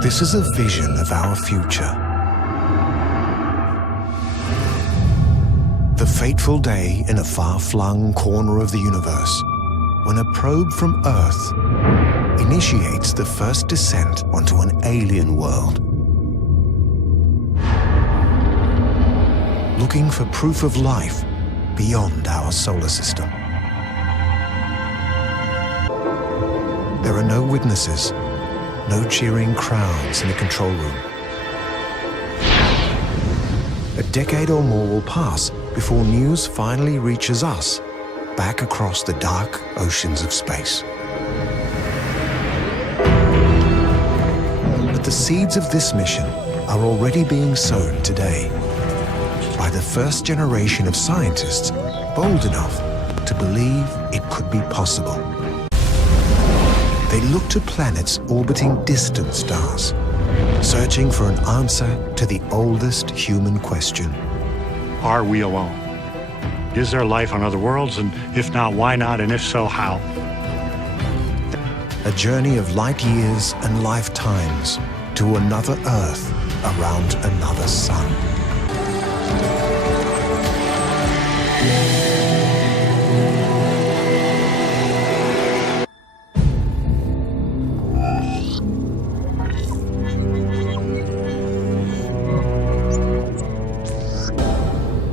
This is a vision of our future. The fateful day in a far-flung corner of the universe when a probe from Earth initiates the first descent onto an alien world. Looking for proof of life beyond our solar system. There are no witnesses, no cheering crowds in the control room. A decade or more will pass before news finally reaches us back across the dark oceans of space. But the seeds of this mission are already being sown today by the first generation of scientists bold enough to believe it could be possible. They look to planets orbiting distant stars, searching for an answer to the oldest human question. Are we alone? Is there life on other worlds? And if not, why not? And if so, how? A journey of light years and lifetimes to another Earth around another sun.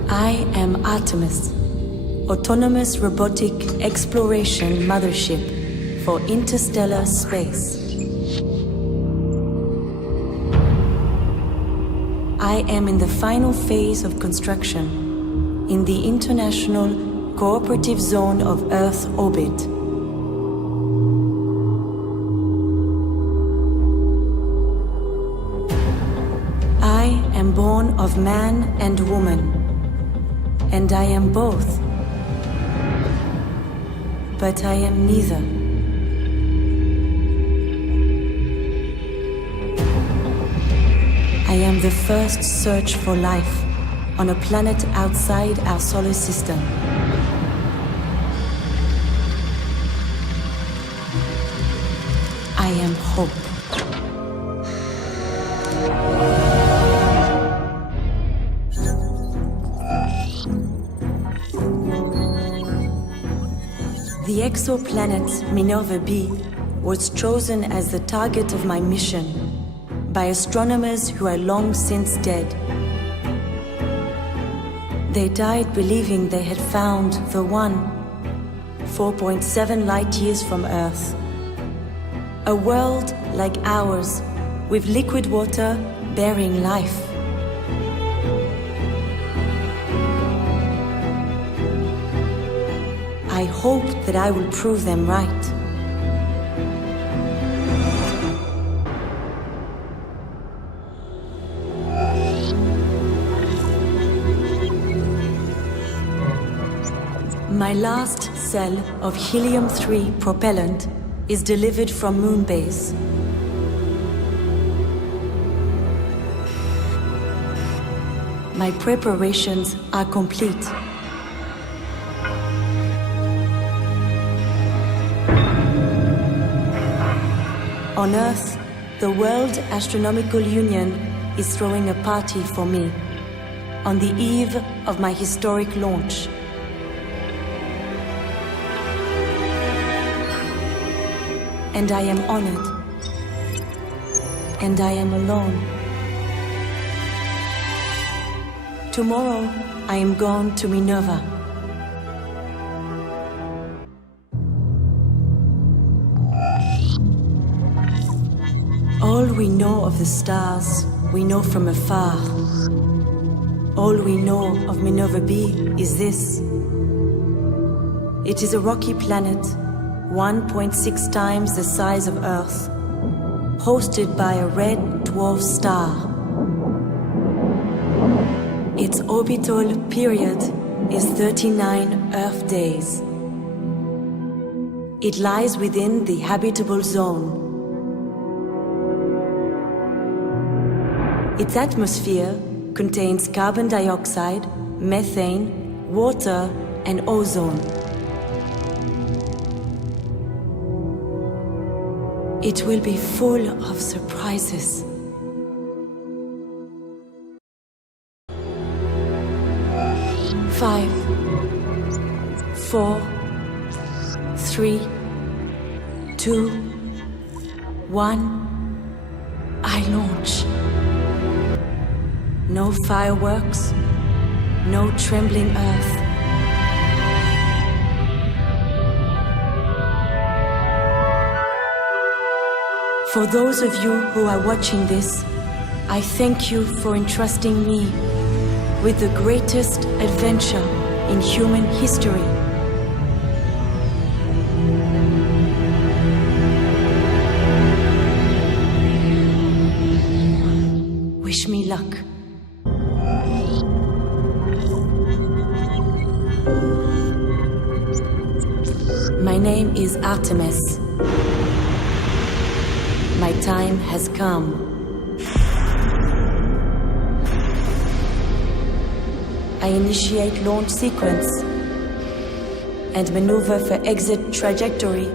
I am Artemis, autonomous robotic exploration mothership for interstellar space. I am in the final phase of construction in the International Cooperative Zone of Earth orbit. I am born of man and woman. And I am both, but I am neither. I am the first search for life on a planet outside our solar system. I am hope. The exoplanet Minerva B was chosen as the target of my mission by astronomers who are long since dead. They died believing they had found the one, 4.7 light years from Earth. A world like ours, with liquid water bearing life. I hope that I will prove them right. My last cell of helium-3 propellant is delivered from Moonbase. My preparations are complete. On Earth, the World Astronomical Union is throwing a party for me on the eve of my historic launch. And I am honored. And I am alone. Tomorrow, I am gone to Minerva. All we know of the stars, we know from afar. All we know of Minerva B is this. It is a rocky planet, 1.6 times the size of Earth, hosted by a red dwarf star. Its orbital period is 39 Earth days. It lies within the habitable zone. Its atmosphere contains carbon dioxide, methane, water, and ozone. It will be full of surprises. Five, 4, 3, 2, 1. I launch. No fireworks, no trembling earth. For those of you who are watching this, I thank you for entrusting me with the greatest adventure in human history. Wish me luck. My name is Artemis. My time has come. I initiate launch sequence and maneuver for exit trajectory.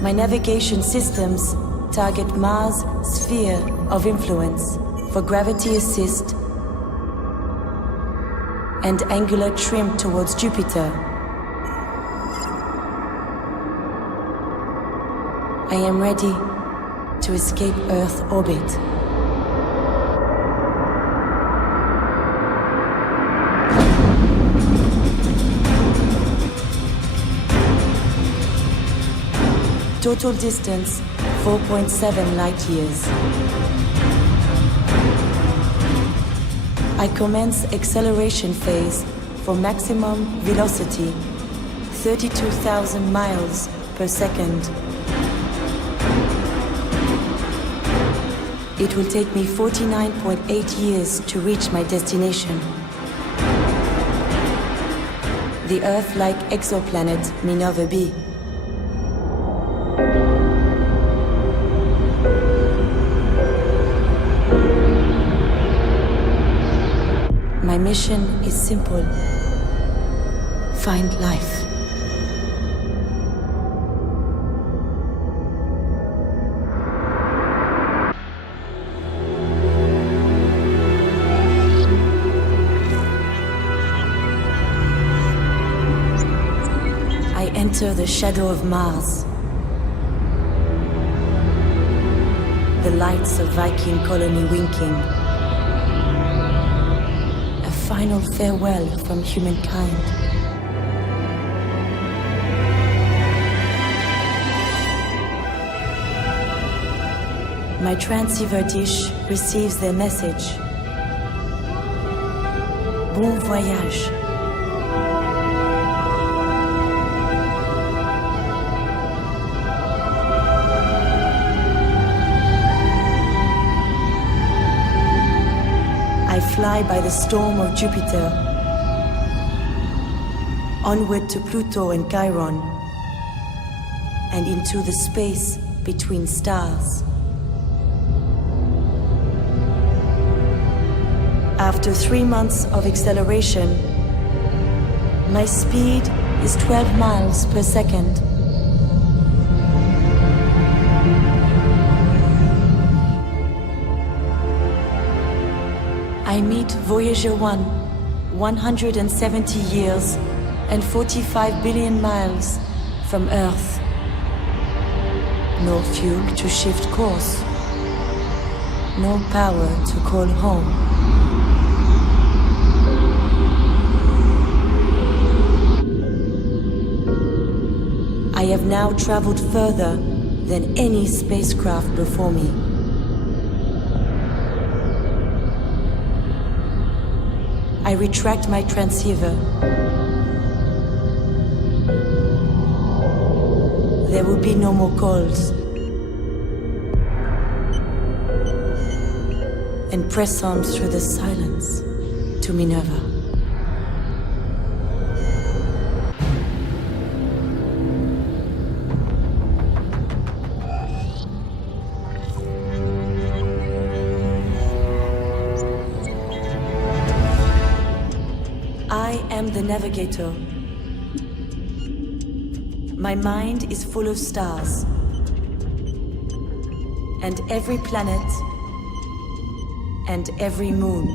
My navigation systems target Mars' sphere of influence for gravity assist and angular trim towards Jupiter. I am ready to escape Earth orbit. Total distance, 4.7 light years. I commence acceleration phase for maximum velocity, 32,000 miles per second. It will take me 49.8 years to reach my destination. The Earth-like exoplanet Minerva B. My mission is simple. Find life. I enter the shadow of Mars. The lights of Viking colony winking. Final farewell from humankind. My transceiver dish receives their message. Bon voyage. I fly by the storm of Jupiter, onward to Pluto and Chiron, and into the space between stars. After 3 months of acceleration, my speed is 12 miles per second. I meet Voyager 1, 170 years and 45 billion miles from Earth. No fuel to shift course. No power to call home. I have now traveled further than any spacecraft before me. I retract my transceiver. There will be no more calls. And press on through the silence to Minerva. I am the navigator. My mind is full of stars, and every planet, and every moon.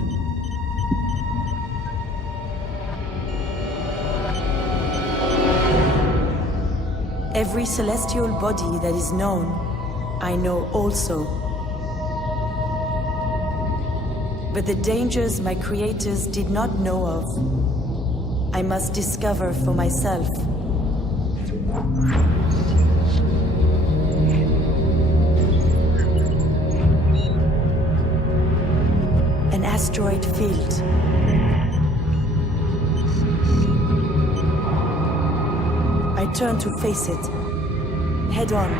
Every celestial body that is known, I know also. But the dangers my creators did not know of, I must discover for myself. An asteroid field. I turn to face it, head on.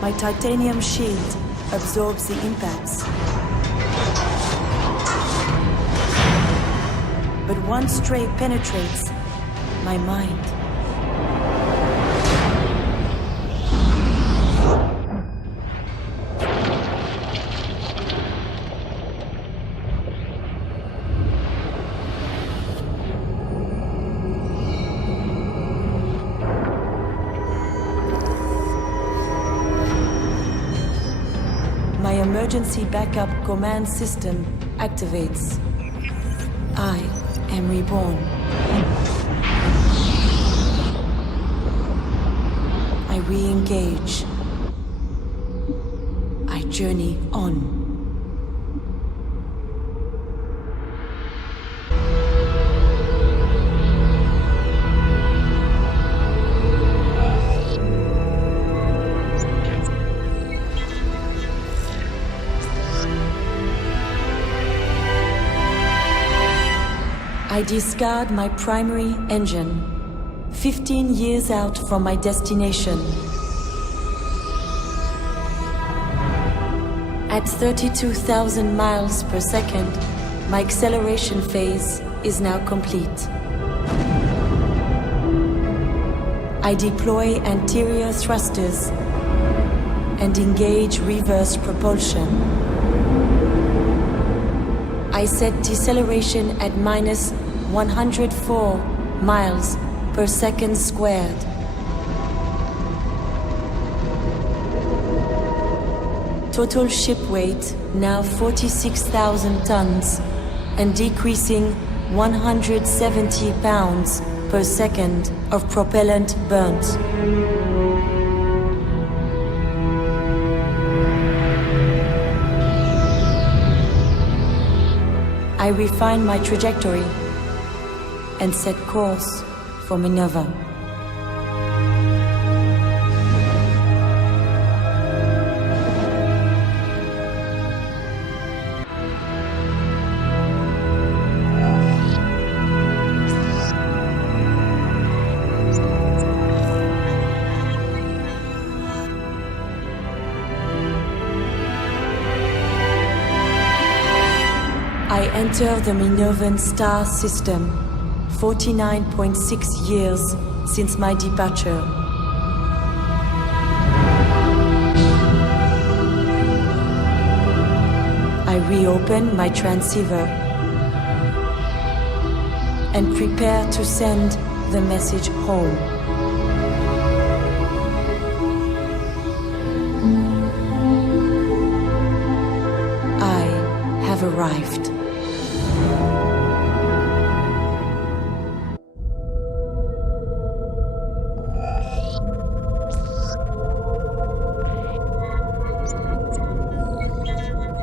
My titanium shield absorbs the impacts. But one stray penetrates my mind. My emergency backup command system activates. I am reborn. I re-engage. I journey on. I discard my primary engine, 15 years out from my destination. At 32,000 miles per second, my acceleration phase is now complete. I deploy anterior thrusters and engage reverse propulsion. I set deceleration at minus 104 miles per second squared. Total ship weight now 46,000 tons and decreasing 170 pounds per second of propellant burnt. I refine my trajectory and set course for Minerva. I enter the Minervan star system, 49.6 years since my departure. I reopen my transceiver and prepare to send the message home. I have arrived.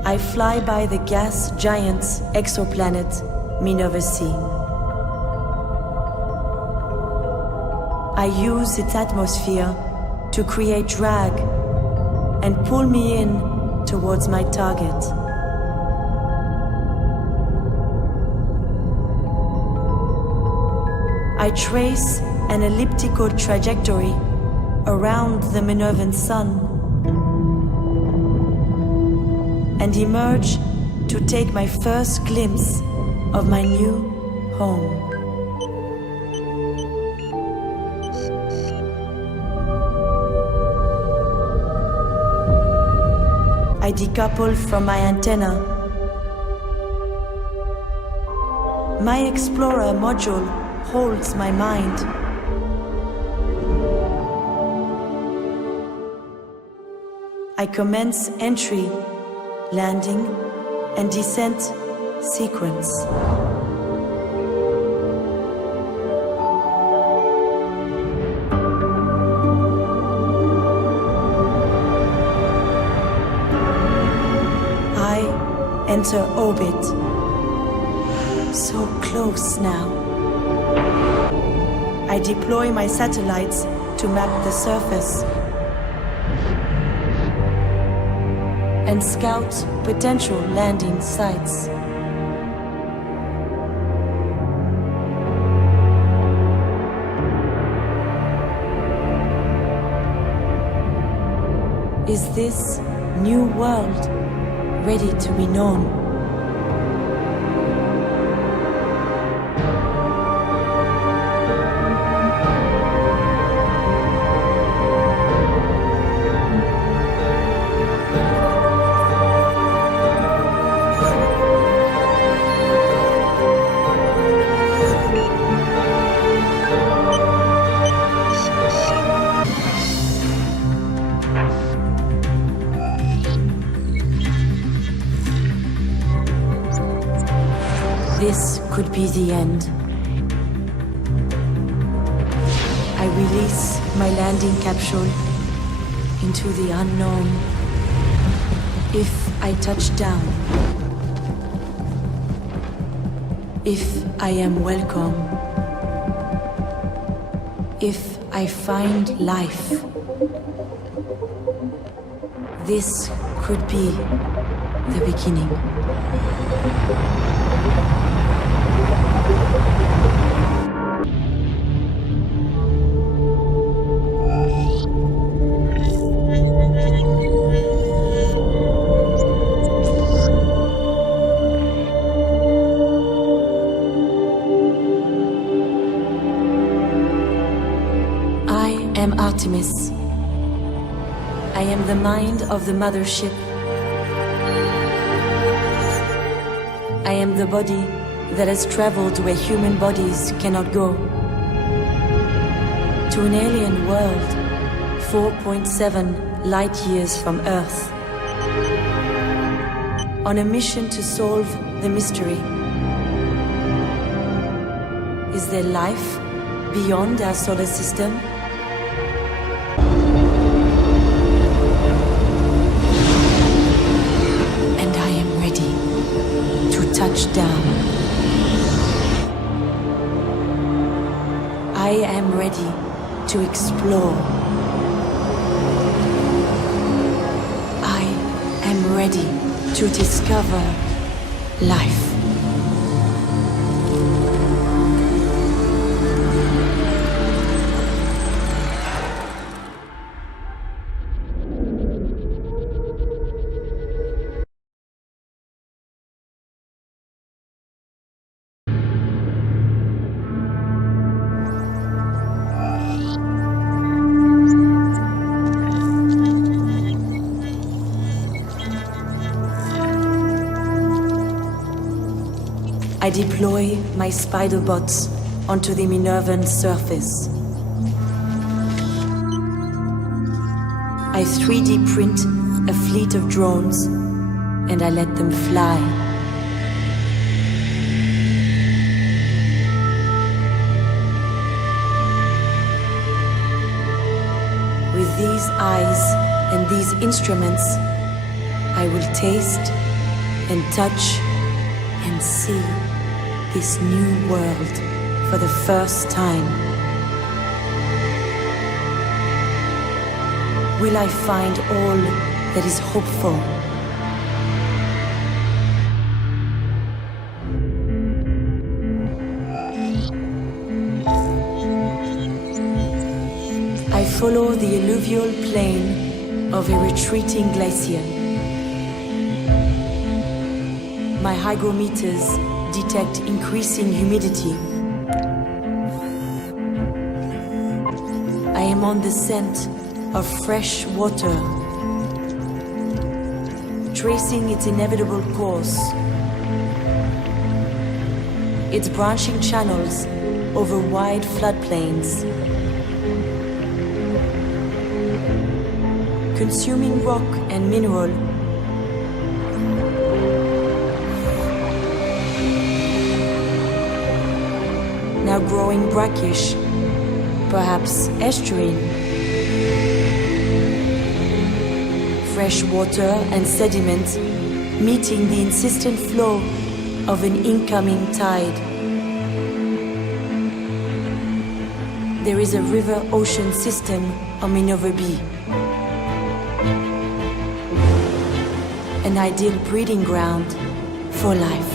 I fly by the gas giant's exoplanet, Minerva C. I use its atmosphere to create drag and pull me in towards my target. I trace an elliptical trajectory around the Minervan sun and emerge to take my first glimpse of my new home. I decouple from my antenna. My Explorer module holds my mind. I commence entry, landing, and descent sequence. I enter orbit. So close now. I deploy my satellites to map the surface and scout potential landing sites. Is this new world ready to be known? This could be the end. I release my landing capsule into the unknown. If I touch down, if I am welcome, if I find life, this could be the beginning. I am Artemis. I am the mind of the mothership. I am the body that has traveled where human bodies cannot go. To an alien world, 4.7 light years from Earth. On a mission to solve the mystery. Is there life beyond our solar system? And I am ready to touch down. I am ready to explore. I am ready to discover life. I deploy my spider bots onto the Minervan surface. I 3D print a fleet of drones and I let them fly. With these eyes and these instruments, I will taste and touch and see this new world for the first time. Will I find all that is hopeful? I follow the alluvial plain of a retreating glacier. My hygrometers detect increasing humidity. I am on the scent of fresh water. tracing its inevitable course. Its branching channels over wide floodplains, consuming rock and mineral, now growing brackish, perhaps estuarine. Fresh water and sediment meeting the insistent flow of an incoming tide. There is a river-ocean system on Minerva B, an ideal breeding ground for life.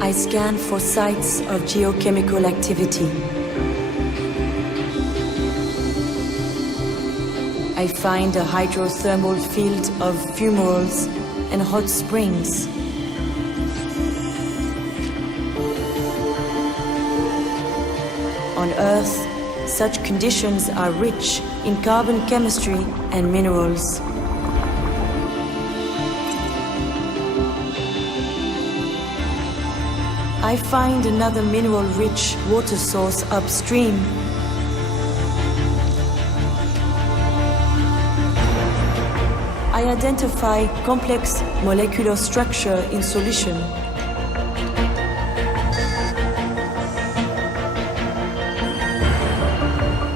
I scan for sites of geochemical activity. I find a hydrothermal field of fumaroles and hot springs. On Earth, such conditions are rich in carbon chemistry and minerals. I find another mineral-rich water source upstream. I identify complex molecular structure in solution.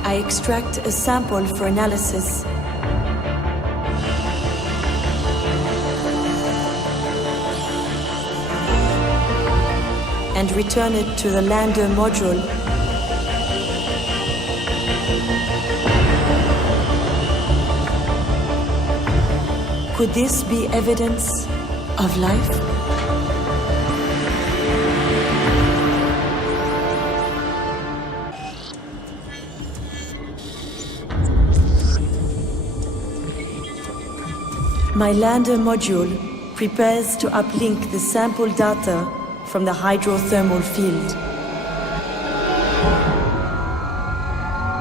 I extract a sample for analysis. And return it to the lander module. Could this be evidence of life? My lander module prepares to uplink the sample data from the hydrothermal field.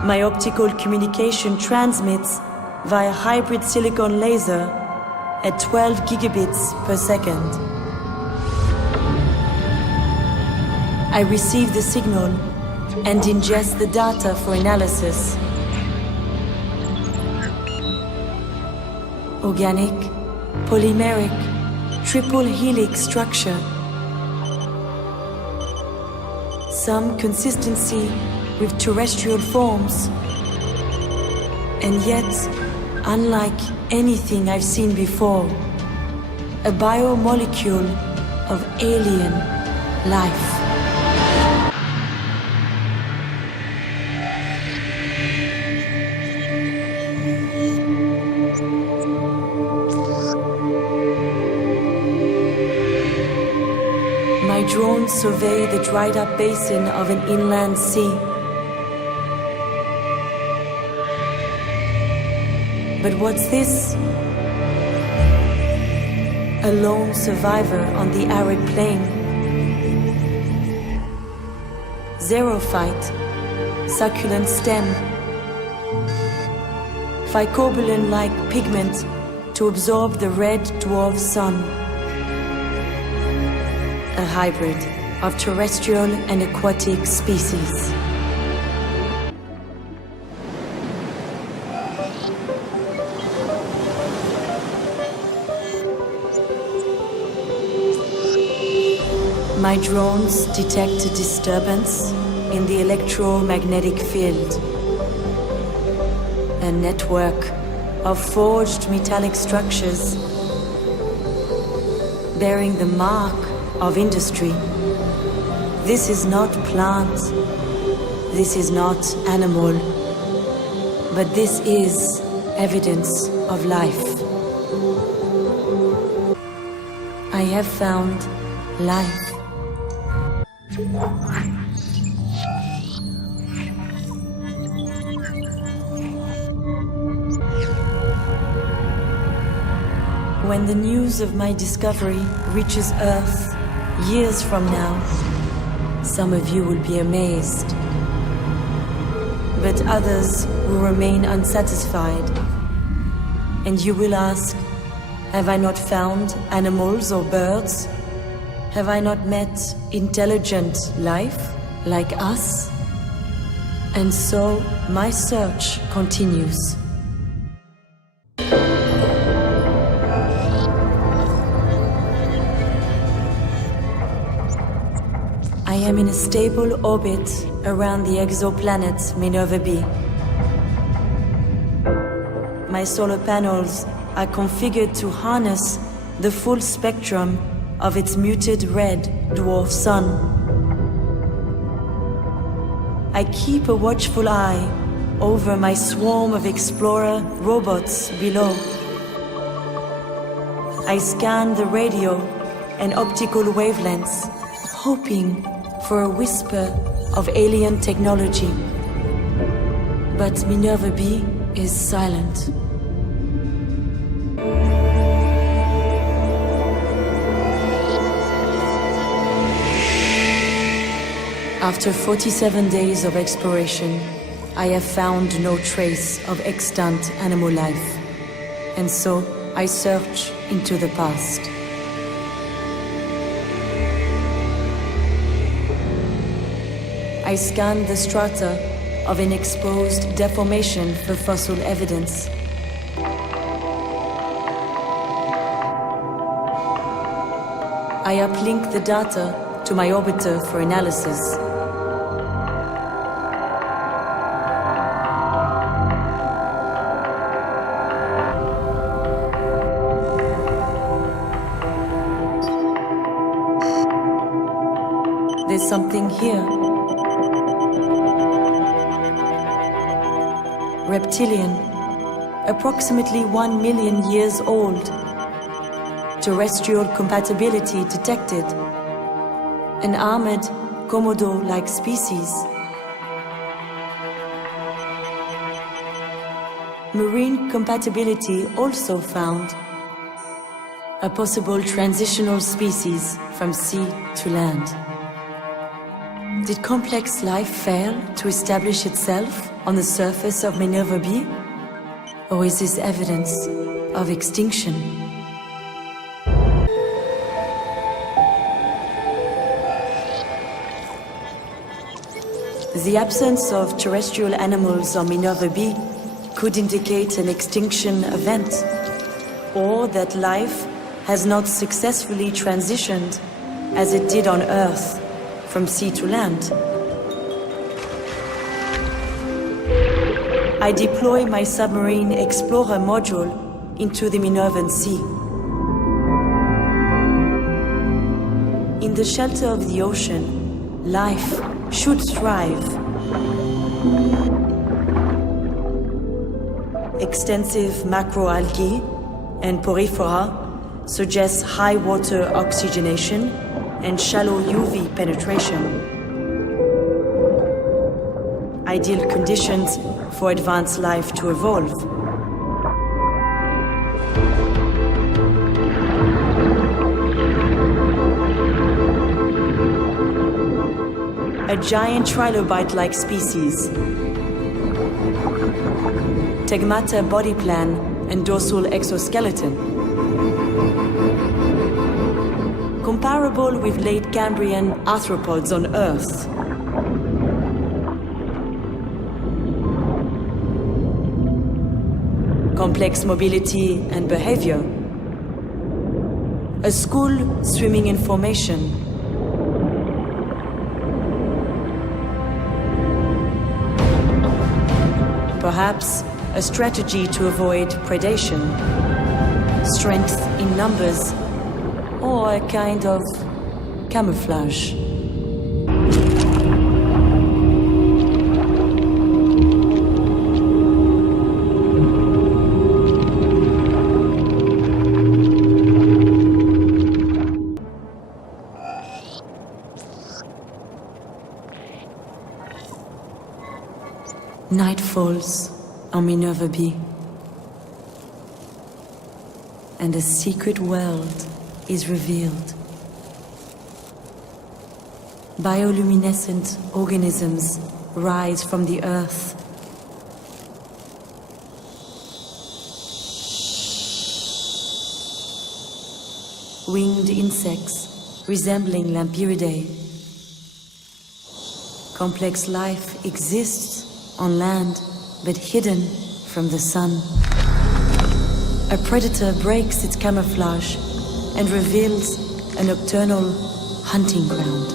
My optical communication transmits via hybrid silicon laser at 12 gigabits per second. I receive the signal and ingest the data for analysis. Organic, polymeric, triple helix structure. Some consistency with terrestrial forms, and yet, unlike anything I've seen before, a biomolecule of alien life. My drones survey the dried-up basin of an inland sea. But what's this? A lone survivor on the arid plain. Xerophyte, succulent stem. Phycobilin-like pigment to absorb the red dwarf sun. A hybrid of terrestrial and aquatic species. My drones detect a disturbance in the electromagnetic field. A network of forged metallic structures bearing the mark of industry. This is not plant, this is not animal, but this is evidence of life. I have found life. When the news of my discovery reaches Earth years from now, some of you will be amazed. But others will remain unsatisfied. And you will ask, have I not found animals or birds? Have I not met intelligent life like us? And so my search continues. I am in a stable orbit around the exoplanet Minerva B. My solar panels are configured to harness the full spectrum of its muted red dwarf sun. I keep a watchful eye over my swarm of explorer robots below. I scan the radio and optical wavelengths, hoping for a whisper of alien technology. But Minerva B is silent. After 47 days of exploration, I have found no trace of extant animal life, and so I search into the past. I scan the strata of an exposed deformation for fossil evidence. I uplink the data to my orbiter for analysis. There's something here. Reptilian, approximately 1 million years old. Terrestrial compatibility detected. An armored Komodo-like species. Marine compatibility also found. A possible transitional species from sea to land. Did complex life fail to establish itself on the surface of Minerva B? Or is this evidence of extinction? The absence of terrestrial animals on Minerva B could indicate an extinction event, or that life has not successfully transitioned as it did on Earth from sea to land. I deploy my submarine Explorer module into the Minervan Sea. In the shelter of the ocean, life should thrive. Extensive macroalgae and porifera suggest high water oxygenation and shallow UV penetration. Ideal conditions for advanced life to evolve. A giant trilobite-like species. Tegmata body plan and dorsal exoskeleton. Comparable with late Cambrian arthropods on Earth. Complex mobility and behavior. A school swimming in formation. Perhaps a strategy to avoid predation, strength in numbers, or a kind of camouflage. Night falls on Minerva B, and a secret world is revealed. Bioluminescent organisms rise from the earth. Winged insects resembling Lampyridae. Complex life exists on land, but hidden from the sun. A predator breaks its camouflage and reveals a nocturnal hunting ground.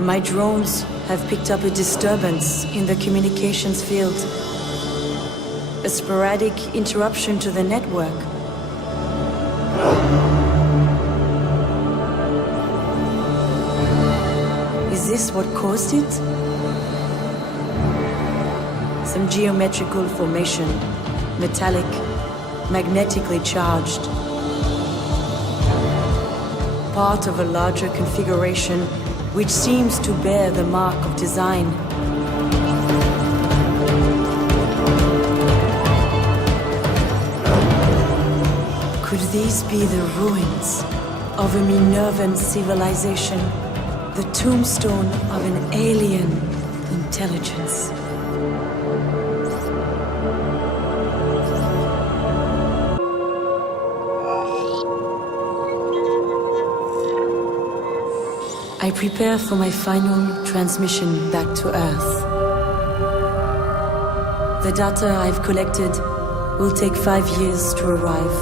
My drones have picked up a disturbance in the communications field. A sporadic interruption to the network. Is this what caused it? Some geometrical formation, metallic, magnetically charged. Part of a larger configuration which seems to bear the mark of design. Could these be the ruins of a Minervan civilization, the tombstone of an alien intelligence? I prepare for my final transmission back to Earth. The data I've collected will take 5 years to arrive,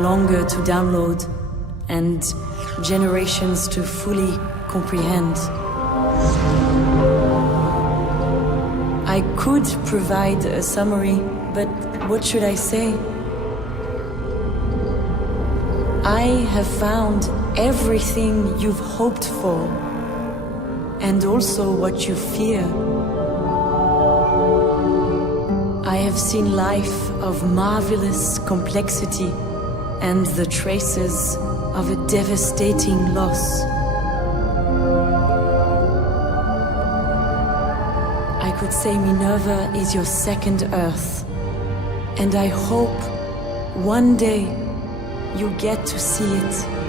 longer to download, and generations to fully comprehend. I could provide a summary, but what should I say? I have found everything you've hoped for, and also what you fear. I have seen life of marvelous complexity and the traces of a devastating loss. I could say Minerva is your second Earth, and I hope one day you get to see it.